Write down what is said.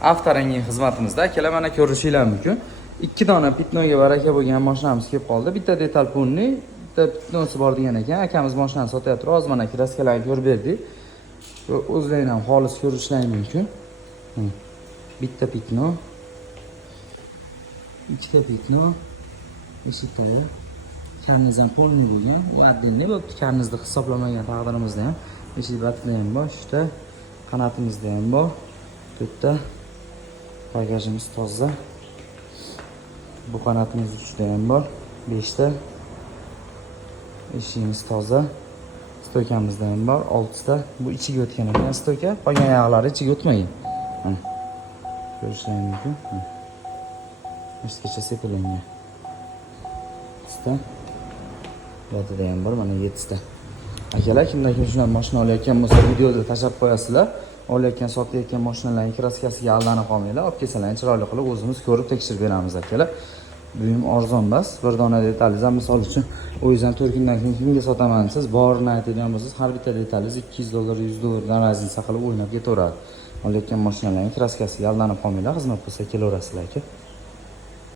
Avtorangning xizmatimizda akalar mana ko'rishinglar mumkin. 2 dona pitnoga baraka bo'lgan mashinamiz kelib qoldi. Bitta detal punni, bitta pitnosi bor degan ekan. Akamiz mashinani sotyapti. Hozir mana kraskalarni ko'rib berdik. O'zlaring ham xolis ko'rishlaring mumkin. Bitta pitno, ikkita pitno, eshikdagi karniz ham polniy bo'lgan. U отдельный bo'libdi. Karnizni hisoblamagan taqdirimizda ham eshik batida ham bor, shunda qanatimizda ham bor. Bu yerda bagajimiz toza. Bu qanotimiz 3 ta ham bor, 5 ta. Eshigimiz toza. Stoykamizda ham bor 6 ta. Bu ichiga o'tgan ekan stoyka, qolgan oyoqlari ichiga o'tmagan. Ko'rishingiz mumkin. Eshikgacha sepilingan. 7 ta. Yotida ham bor, mana 7 ta. Akalar, kimdan kim shunday mashina olayotgan bo'lsa, videoda tashlab qo'yasizlar. Olayotgan, sotayotgan mashinalarning kraskasiga aldanib qolmanglar. Olib kelsalar, chiroyli qilib o'zimiz ko'rib tekshirib beramiz akalar. Bu ham arzon emas. Bir dona detalni misol uchun o'zingizdan 4 kundan keyin kimga sotaman siz borini aytadigan bo'lsangiz, har bitta detalningiz $200, $100 raznica qilib o'ynab ketaveradi. Olayotgan mashinalarning kraskasiga aldanib qolmanglar, xizmat qilsa kelaverasizlar aka.